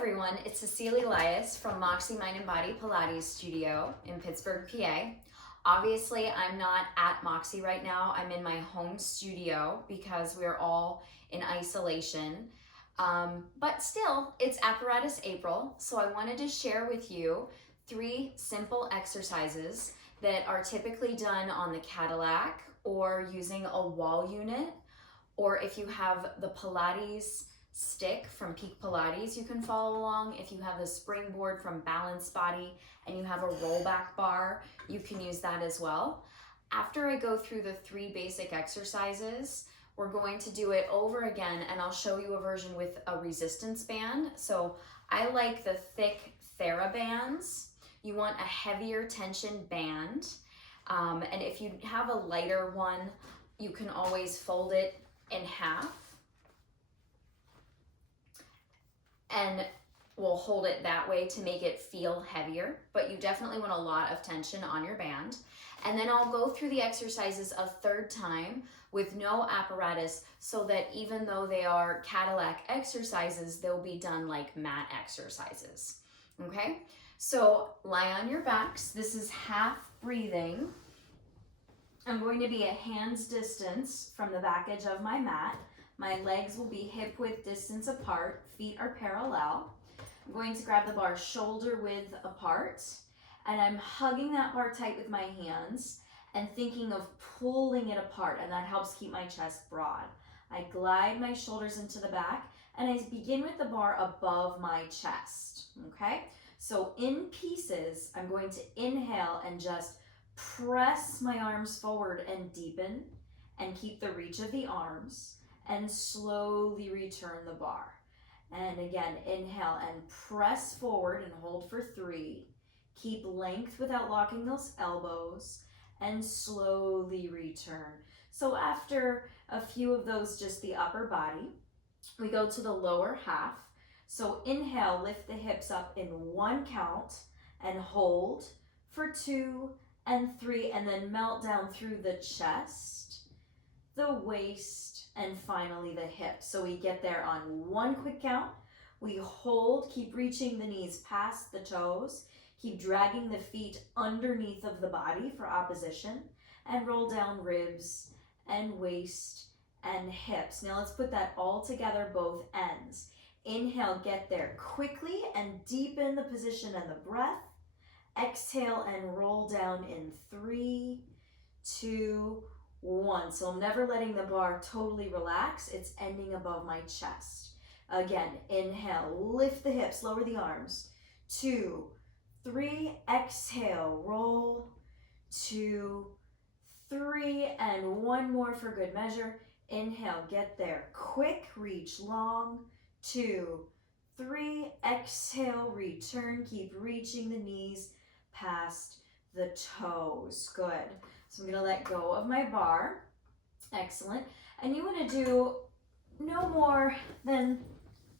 everyone, it's Cecilia Elias from Moxie Mind and Body Pilates Studio in Pittsburgh, PA. Obviously, I'm not at Moxie right now. I'm in my home studio because we're all in isolation. But still, it's Apparatus April, so I wanted to share with you 3 simple exercises that are typically done on the Cadillac or using a wall unit, or if you have the Pilates stick from Peak Pilates, you can follow along. If you have the springboard from Balanced Body and you have a rollback bar, you can use that as well. After I go through the 3 basic exercises, we're going to do it over again, and I'll show you a version with a resistance band. So I like the thick TheraBands. You want a heavier tension band. And if you have a lighter one, you can always fold it in half and we'll hold it that way to make it feel heavier, but you definitely want a lot of tension on your band. And then I'll go through the exercises a 3rd time with no apparatus, so that even though they are Cadillac exercises, they'll be done like mat exercises. Okay, so lie on your backs. This is half breathing. I'm going to be a hand's distance from the back edge of my mat. My legs will be hip width distance apart, feet are parallel. I'm going to grab the bar shoulder width apart, and I'm hugging that bar tight with my hands and thinking of pulling it apart, and that helps keep my chest broad. I glide my shoulders into the back, and I begin with the bar above my chest, okay? So in pieces, I'm going to inhale and just press my arms forward and deepen and keep the reach of the arms, and slowly return the bar. And again, inhale and press forward and hold for 3. Keep length without locking those elbows, and slowly return. So after a few of those, just the upper body, we go to the lower half. So inhale, lift the hips up in 1 count and hold for 2 and 3, and then melt down through the chest, the waist, and finally the hips. So we get there on 1 quick count. We hold, keep reaching the knees past the toes, keep dragging the feet underneath of the body for opposition, and roll down ribs and waist and hips. Now let's put that all together, both ends. Inhale, get there quickly and deepen the position and the breath. Exhale and roll down in 3, 2, 1. So I'm never letting the bar totally relax. It's ending above my chest. Again, inhale, lift the hips, lower the arms. 2, 3, exhale, roll. 2, 3, and 1 more for good measure. Inhale, get there, quick, reach long. 2, 3, exhale, return, keep reaching the knees past the toes. Good. So I'm gonna let go of my bar. Excellent. And you wanna do no more than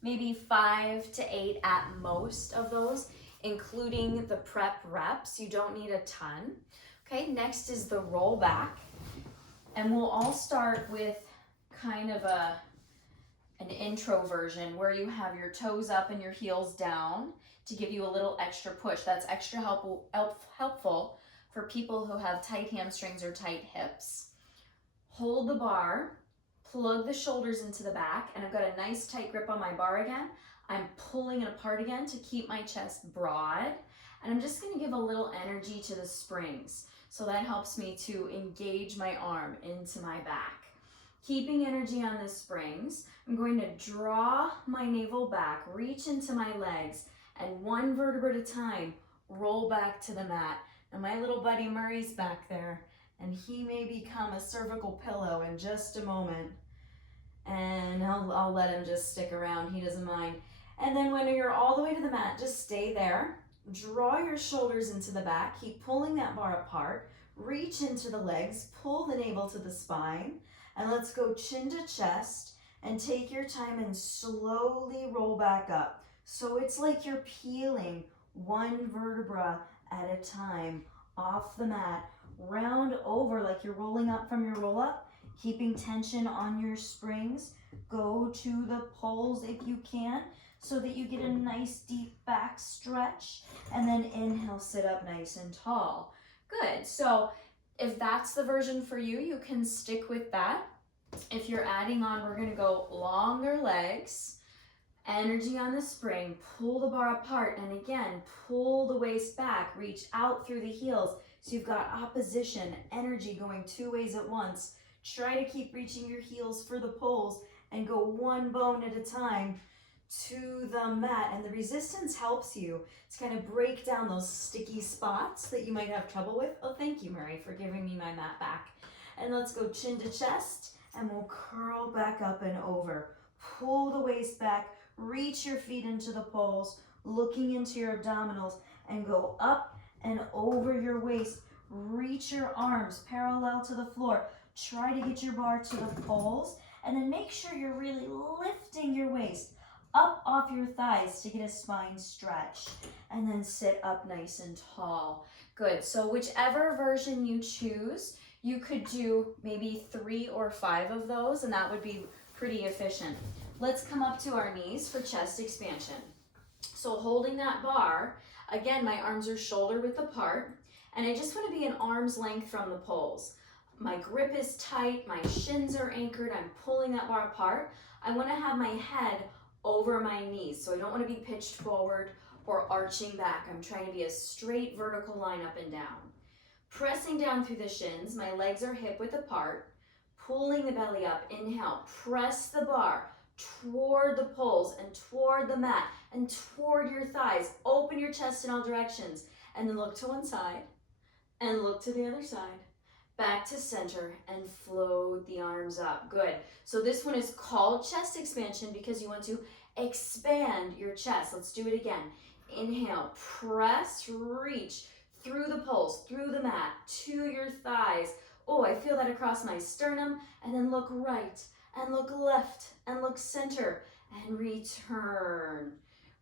maybe 5 to 8 at most of those, including the prep reps. You don't need a ton. Okay, next is the rollback. And we'll all start with kind of an intro version where you have your toes up and your heels down to give you a little extra push. That's extra helpful for people who have tight hamstrings or tight hips. Hold the bar, plug the shoulders into the back, and I've got a nice tight grip on my bar again. I'm pulling it apart again to keep my chest broad, and I'm just gonna give a little energy to the springs. So that helps me to engage my arm into my back. Keeping energy on the springs, I'm going to draw my navel back, reach into my legs, and 1 vertebra at a time, roll back to the mat. And my little buddy Murray's back there, and he may become a cervical pillow in just a moment. And I'll let him just stick around, he doesn't mind. And then when you're all the way to the mat, just stay there. Draw your shoulders into the back, keep pulling that bar apart, reach into the legs, pull the navel to the spine, and let's go chin to chest, and take your time and slowly roll back up. So it's like you're peeling 1 vertebra at a time off the mat. Round over like you're rolling up from your roll up, keeping tension on your springs. Go to the poles if you can. so that you get a nice deep back stretch. And then inhale, sit up nice and tall. Good. So if that's the version for you, you can stick with that. If you're adding on, we're going to go longer legs, energy on the spring, pull the bar apart, and again, pull the waist back, reach out through the heels. So you've got opposition, energy going two ways at once. Try to keep reaching your heels for the pulls and go one bone at a time to the mat. And the resistance helps you to kind of break down those sticky spots that you might have trouble with. Oh, thank you, Murray, for giving me my mat back. And let's go chin to chest, and we'll curl back up and over. Pull the waist back, reach your feet into the poles, looking into your abdominals, and go up and over your waist. Reach your arms parallel to the floor. Try to get your bar to the poles, and then make sure you're really lifting your waist up off your thighs to get a spine stretch, and then sit up nice and tall. Good. So whichever version you choose, you could do maybe 3 or 5 of those, and that would be pretty efficient. Let's come up to our knees for chest expansion. So holding that bar, again, my arms are shoulder width apart, and I just want to be an arm's length from the poles. My grip is tight, my shins are anchored, I'm pulling that bar apart. I want to have my head over my knees, so I don't want to be pitched forward or arching back. I'm trying to be a straight vertical line up and down. Pressing down through the shins, my legs are hip width apart, pulling the belly up. Inhale, press the bar toward the poles and toward the mat and toward your thighs. Open your chest in all directions, and then look to one side and look to the other side. Back to center and float the arms up. Good. So this one is called chest expansion because you want to expand your chest. Let's do it again. Inhale, press, reach through the poles, through the mat, to your thighs. Oh, I feel that across my sternum. And then look right and look left and look center and return.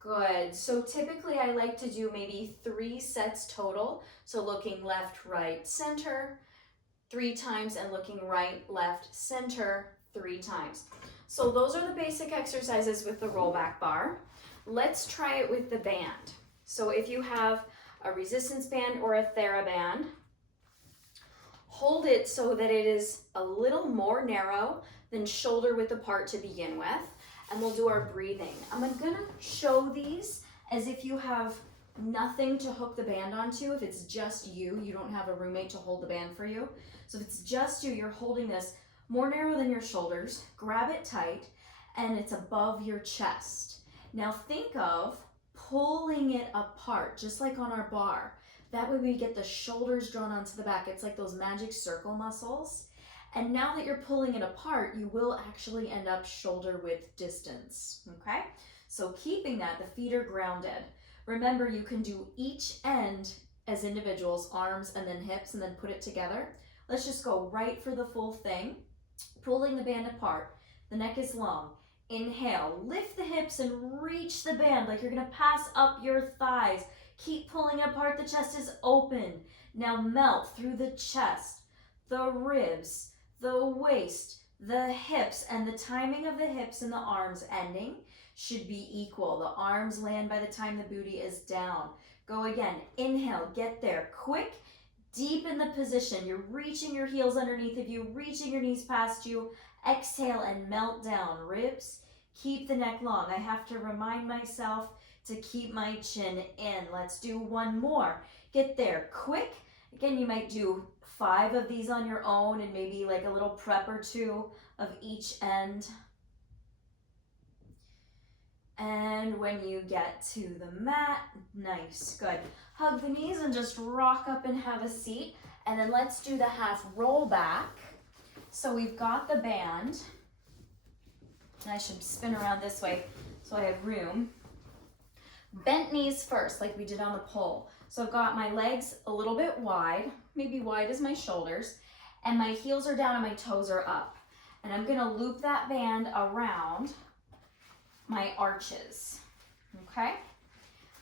Good. So typically I like to do maybe 3 sets total. So looking left, right, center 3 times, and looking right, left, center 3 times. So those are the basic exercises with the rollback bar. Let's try it with the band. So if you have a resistance band or a TheraBand, hold it so that it is a little more narrow than shoulder width apart to begin with, and we'll do our breathing. I'm gonna show these as if you have nothing to hook the band onto. If it's just you, you don't have a roommate to hold the band for you. So if it's just you, you're holding this more narrow than your shoulders, grab it tight, and it's above your chest. Now think of pulling it apart, just like on our bar. That way we get the shoulders drawn onto the back. It's like those magic circle muscles. And now that you're pulling it apart, you will actually end up shoulder width distance, okay? So keeping that, the feet are grounded. Remember, you can do each end as individuals, arms and then hips, and then put it together. Let's just go right for the full thing. Pulling the band apart. The neck is long. Inhale, lift the hips and reach the band like you're gonna pass up your thighs. Keep pulling it apart, the chest is open. Now melt through the chest, the ribs, the waist, the hips, and the timing of the hips and the arms ending should be equal. The arms land by the time the booty is down. Go again, inhale, get there, quick, deep in the position. You're reaching your heels underneath of you, reaching your knees past you. Exhale and melt down, ribs. Keep the neck long. I have to remind myself to keep my chin in. Let's do one more. Get there, quick. Again, you might do 5 of these on your own and maybe like a little prep or 2 of each end. And when you get to the mat, nice, good. Hug the knees and just rock up and have a seat. And then let's do the half roll back. So we've got the band. And I should spin around this way so I have room. Bent knees first, like we did on the pole. So I've got my legs a little bit wide, maybe wide as my shoulders, and my heels are down and my toes are up. And I'm gonna loop that band around my arches, okay?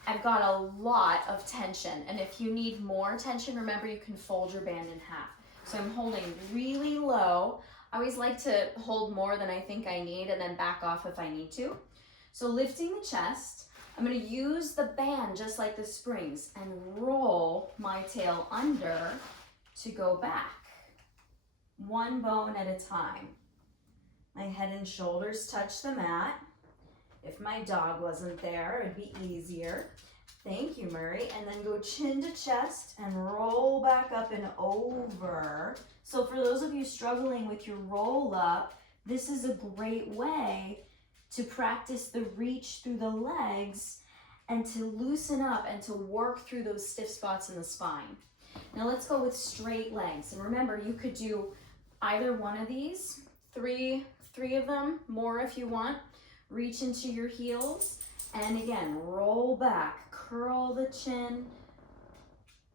I've got a lot of tension, and if you need more tension, remember you can fold your band in half. So I'm holding really low. I always like to hold more than I think I need and then back off if I need to. So lifting the chest, I'm gonna use the band just like the springs and roll my tail under to go back. One bone at a time. My head and shoulders touch the mat. If my dog wasn't there, it'd be easier. Thank you, Murray. And then go chin to chest and roll back up and over. So for those of you struggling with your roll up, this is a great way to practice the reach through the legs and to loosen up and to work through those stiff spots in the spine. Now let's go with straight legs. And remember, you could do either one of these, three of them, more if you want. Reach into your heels. And again, roll back, curl the chin,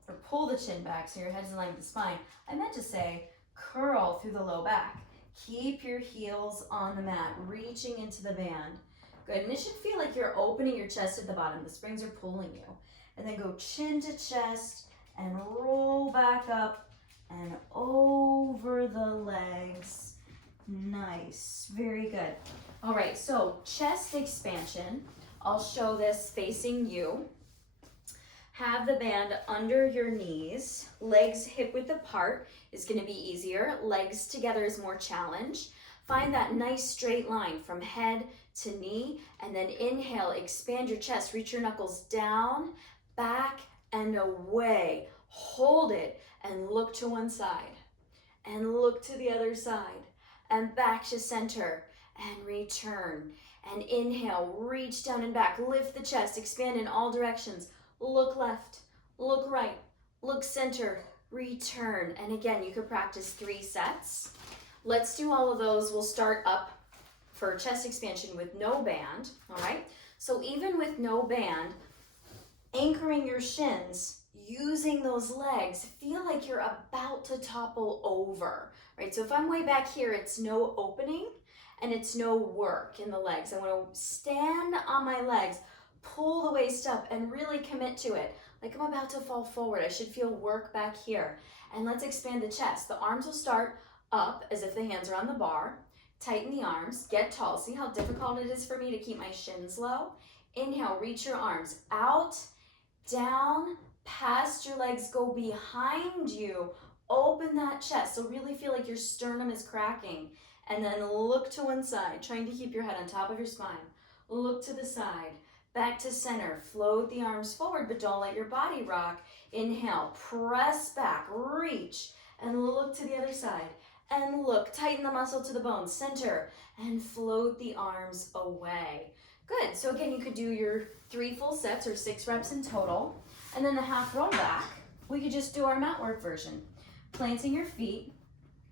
or pull the chin back so your head's in line with the spine. I meant to say curl through the low back. Keep your heels on the mat, reaching into the band. Good, and it should feel like you're opening your chest at the bottom. The springs are pulling you. And then go chin to chest and roll back up and over the legs. Nice, very good. All right, so chest expansion. I'll show this facing you. Have the band under your knees. Legs hip width apart is gonna be easier. Legs together is more challenge. Find that nice straight line from head to knee, and then inhale, expand your chest, reach your knuckles down, back, and away. Hold it and look to one side, and look to the other side, and back to center, and return. And inhale, reach down and back, lift the chest, expand in all directions. Look left, look right, look center, return. And again, you could practice 3 sets. Let's do all of those. We'll start up for chest expansion with no band, all right? So even with no band, anchoring your shins, using those legs, feel like you're about to topple over, right? So if I'm way back here, it's no opening and it's no work in the legs. I want to stand on my legs, pull the waist up and really commit to it. Like I'm about to fall forward. I should feel work back here. And let's expand the chest. The arms will start up as if the hands are on the bar. Tighten the arms, get tall. See how difficult it is for me to keep my shins low? Inhale, reach your arms out, down, past your legs, go behind you. Open that chest. So really feel like your sternum is cracking. And then look to one side, trying to keep your head on top of your spine. Look to the side, back to center. Float the arms forward, but don't let your body rock. Inhale, press back, reach, and look to the other side. And look, tighten the muscle to the bone, center, and float the arms away. Good, so again, you could do your 3 full sets or 6 reps in total. And then the half roll back, we could just do our mat work version. Planting your feet.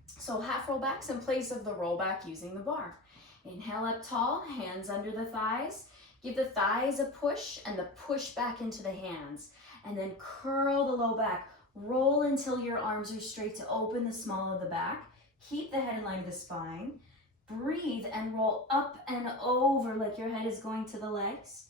So half roll backs in place of the roll back using the bar. Inhale up tall, hands under the thighs. Give the thighs a push and the push back into the hands. And then curl the low back. Roll until your arms are straight to open the small of the back. Keep the head in line with the spine. Breathe and roll up and over like your head is going to the legs.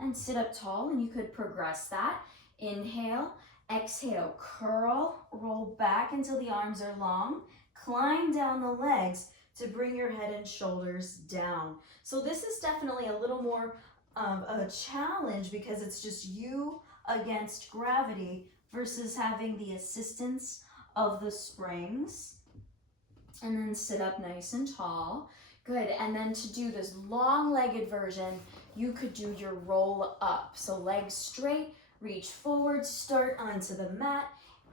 And sit up tall, and you could progress that. Inhale, exhale, curl, roll back until the arms are long. Climb down the legs to bring your head and shoulders down. So this is definitely a little more of a challenge because it's just you against gravity versus having the assistance of the springs. And then sit up nice and tall. Good, and then to do this long-legged version, you could do your roll up. So legs straight, reach forward, start onto the mat.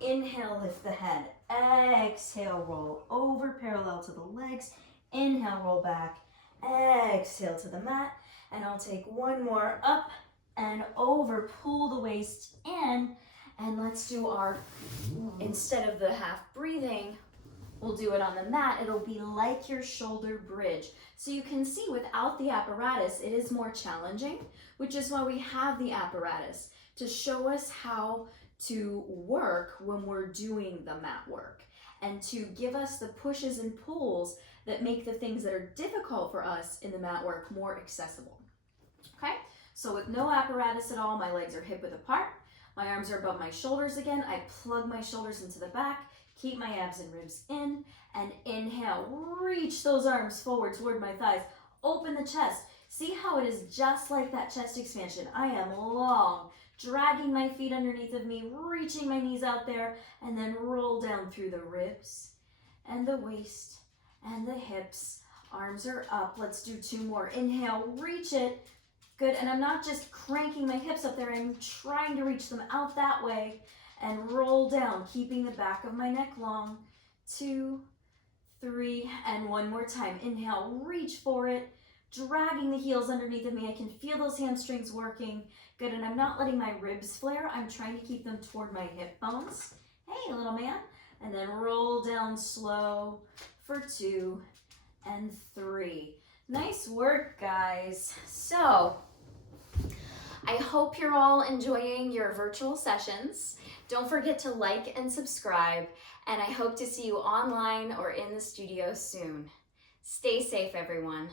Inhale, lift the head. Exhale, roll over, parallel to the legs. Inhale, roll back. Exhale to the mat. And I'll take one more up and over, pull the waist in. And let's do our, instead of the half breathing, we'll do it on the mat. It'll be like your shoulder bridge. So you can see without the apparatus, it is more challenging, which is why we have the apparatus to show us how to work when we're doing the mat work and to give us the pushes and pulls that make the things that are difficult for us in the mat work more accessible. Okay, so with no apparatus at all, my legs are hip width apart. My arms are above my shoulders again. I plug my shoulders into the back, keep my abs and ribs in, and inhale, reach those arms forward toward my thighs. Open the chest. See how it is just like that chest expansion. I am long, dragging my feet underneath of me, reaching my knees out there, and then roll down through the ribs and the waist and the hips. Arms are up. Let's do 2 more. Inhale, reach it. Good, and I'm not just cranking my hips up there, I'm trying to reach them out that way and roll down, keeping the back of my neck long. 2, 3, and 1 more time. Inhale, reach for it, dragging the heels underneath of me. I can feel those hamstrings working. Good, and I'm not letting my ribs flare. I'm trying to keep them toward my hip bones. Hey, little man. And then roll down slow for 2 and 3. Nice work, guys. So, I hope you're all enjoying your virtual sessions. Don't forget to like and subscribe, and I hope to see you online or in the studio soon. Stay safe, everyone.